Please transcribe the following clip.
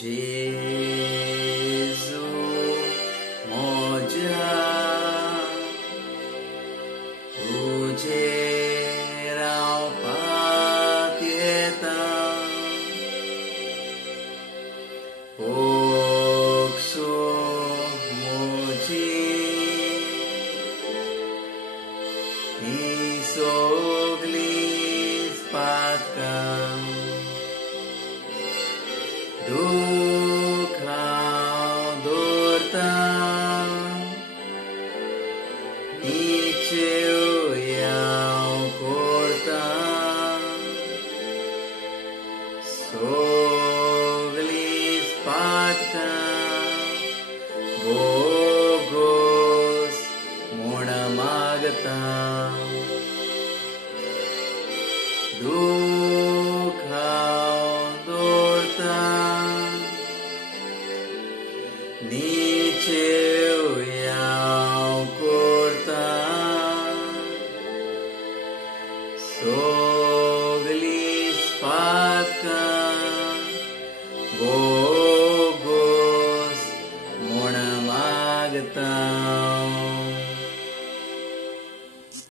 Jézu, म्हज्या तुजेर रावपाक येता. ओगसो म्हजी ही सगळींच पातकां, दूख हांव दवरतां, निचेव हांव करतां. सगळींच पातकां बोगोस म्हूण मागतां. दूख हांव दवरतां, निचेव हांव करतां.